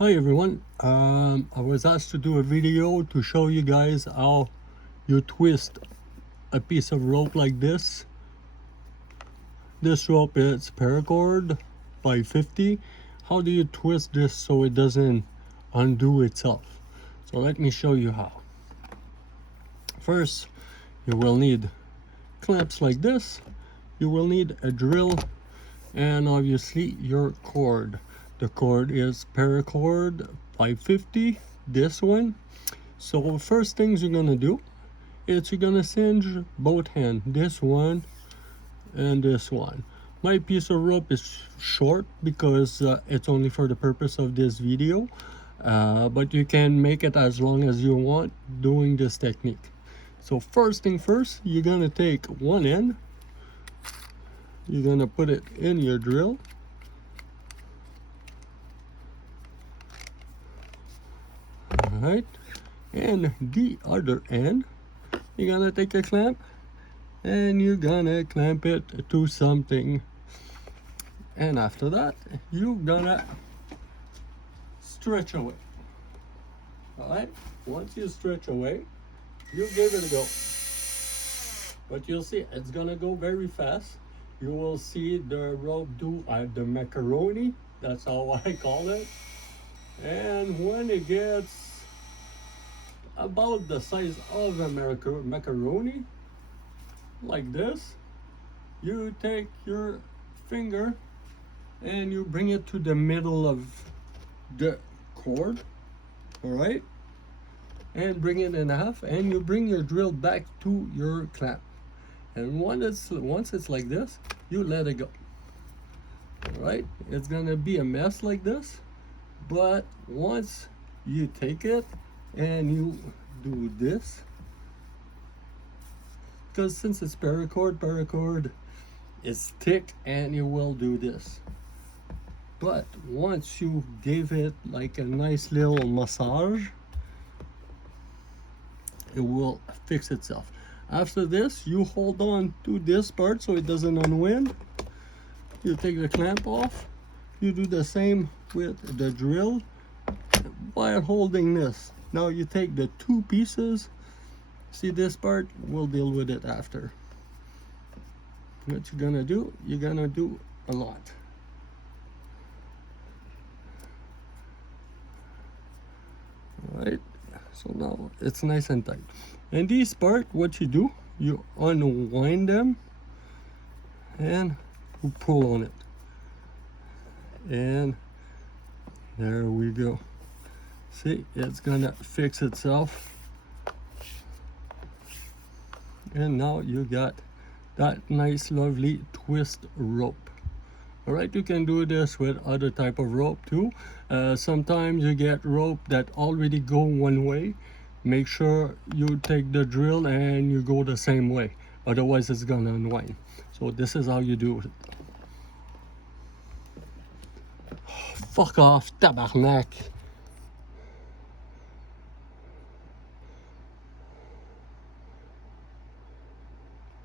Hi everyone, I was asked to do a video to show you guys how you twist a piece of rope like this. This rope is paracord by 50. How do you twist this so it doesn't undo itself? So let me show you how. First, you will need clamps like this. You will need a drill and obviously your cord. The cord is paracord 550, this one. So first things you're gonna do is you're gonna singe both hands, this one and this one. My piece of rope is short because it's only for the purpose of this video, but you can make it as long as you want doing this technique. So first thing first, you're gonna take one end, you're gonna put it in your drill. Alright, and the other end, you're gonna take a clamp and you're gonna clamp it to something. And after that, you're gonna stretch away. Alright, once you stretch away, you give it a go. But you'll see it's gonna go very fast. You will see the rope do the macaroni, that's how I call it. And when it gets about the size of a macaroni, like this, you take your finger and you bring it to the middle of the cord, all right, and bring it in half, and you bring your drill back to your clamp. And once it's like this, you let it go. All right, it's gonna be a mess like this, but once you take it and you do this, because since it's paracord is thick and you will do this. But once you give it like a nice little massage, it will fix itself. After this, you hold on to this part so it doesn't unwind. You take the clamp off. You do the same with the drill while holding this. Now you take the two pieces. See this part? We'll deal with it after. What you're gonna do, you're gonna do a lot. Alright, so now it's nice and tight. And this part, what you do, you unwind them and you pull on it. And there we go. See, it's gonna fix itself. And now you got that nice lovely twist rope. All right, you can do this with other type of rope too. Sometimes you get rope that already go one way. Make sure you take the drill and you go the same way, otherwise it's gonna unwind. So this is how you do it. Fuck off, tabarnak.